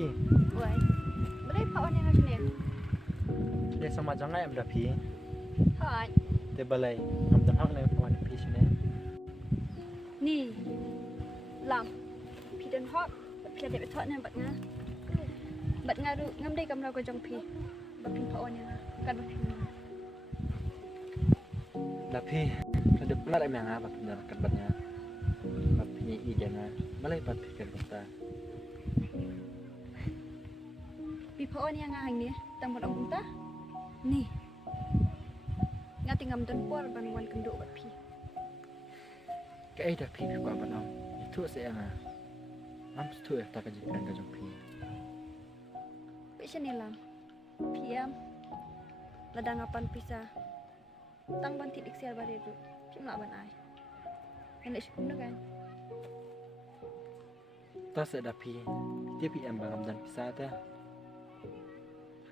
Pi. Why? Boleh pak on yang aku ni. Dia sama jangan am dah Pi. Hai. Dia balai. Am dah hak ni kawan Pi sini. Ni. Lam. Pi dan hot. Pi ada betul ni bat ngah. Bat ngah tu ngam dai kam lau ko jong Pi. Bat pin pak on yang kan bat pin. Dah Pi. Ada pelat am yang apa benar kat batnya. Bat Pi ni jangan. Balai bat Pi kat kita. Pi pak on yang ngah ni. Tang bat ong ta. Ni. Ngati ngam don por ban wan kenduk bat Pi. Cái dah Pi qua bạn ông. Itu saya ngah. Am tu tak kajian ka jong Pi. Pisa ni lam. Piam. Ladang apan pisa. Tang ban tidik sial bare tu. Kim nak ban ai. Hendak syukur kan. Ta sẽ đạp Pi. Tiếp bị em bằng âm dần xa ta.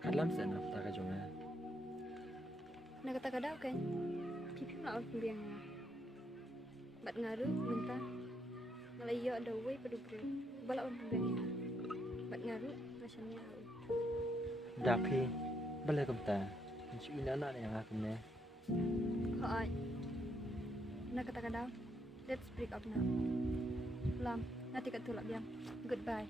Khát lắm sẽ nạp ta ka jong ngah. Nak kata kadau kan. Pi nak pembiang. Bat ngaru minta. Ngalayo ada way pada bro. Balak pembiang. Bat ngaru rasanya. Đạp Pi. Balai kom ta. Chỉ anak yang aku ni. Hai. Nak kata kadau. Let's break up now. Lam, nanti kat tulak biang. Goodbye.